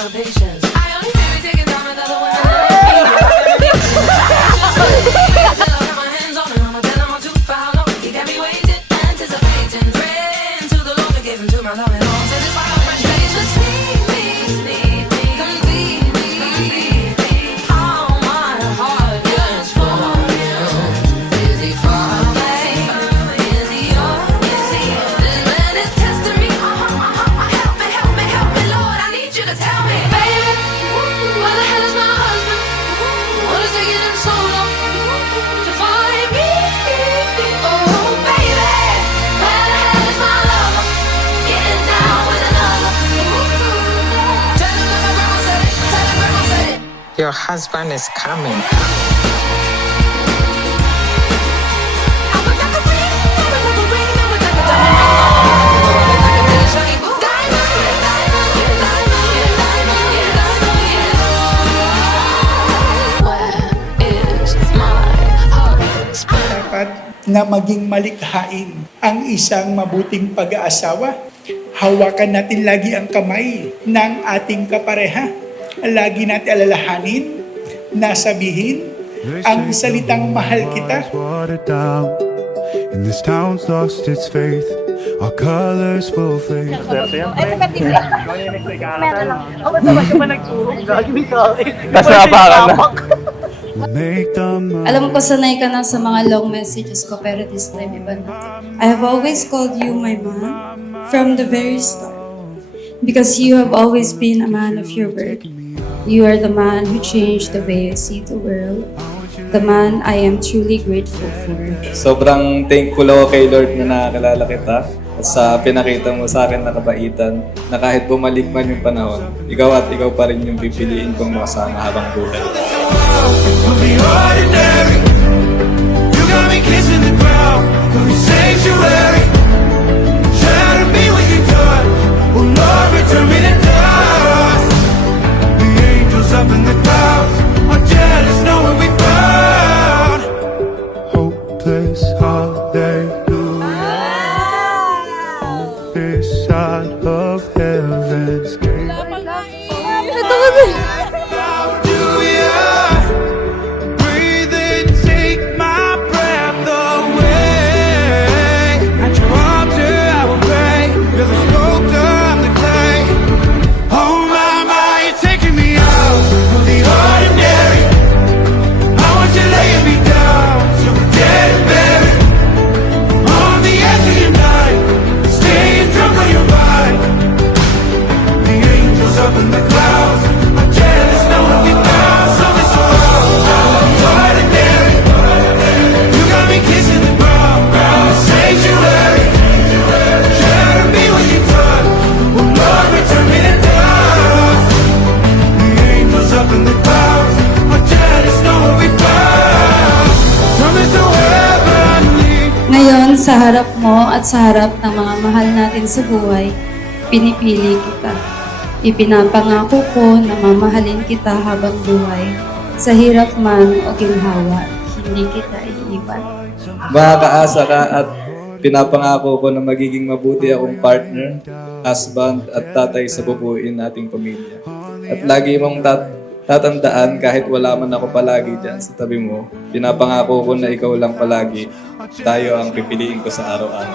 lot of patience. I only feel it taking down another one. Till I got my hands on him, I'ma tell him I'm too for how long. He got me waiting, anticipating, praying to the Lord to give him to my loving arms. So this fire frustration, sneak me, complete me. How my heart yearns for you. Is he far away? Is he yours? This man is testing me. Help me, Lord. I need you to tell me, baby, where the hell is my husband? What is taking him so long to find me? Oh, baby, where the hell is my lover? Getting down with another. Tell him that my grandma said it. Tell him grandma said it. Your husband is coming. Dapat na maging malikhain ang isang mabuting pag-aasawa. Hawakan natin lagi ang kamay ng ating kapareha. Lagi natin alalahanin na sabihin ang salitang mahal kita. Watered down, and this town's lost its faith. Our colors will fade. Make them Alam ko sanay ka na sa mga long messages ko, pero this time iba na. I have always called you my man from the very start. Because you have always been a man of your word. You are the man who changed the way I see the world. The man I am truly grateful for. Sobrang thankful ako kay Lord na nakakilala kita at sa pinakita mo sa akin na kabaitan na kahit bumalik man yung panahon, ikaw at ikaw pa rin yung pipiliin kong makasama habang buhay. will be ordinary. You got me kissing the ground, will be sanctuary. Shatter me with your touch, oh Lord, return me to dust. The angels up in the clouds are jealous, knowing we found hopeless hallelujah. This side of heaven's gate. Ngayon, sa harap mo at sa harap ng mga mahal natin sa buhay, pinipili kita. Ipinapangako ko na mamahalin kita habang buhay. Sa hirap man o ginhawa, hindi kita iiwan. Makakaasa ka at pinapangako ko na magiging mabuti akong partner, husband at tatay sa bubuin nating pamilya. At lagi mong tatandaan kahit wala man ako palagi dyan sa tabi mo, pinapangako ko na ikaw lang palagi, tayo ang pipiliin ko sa araw-araw.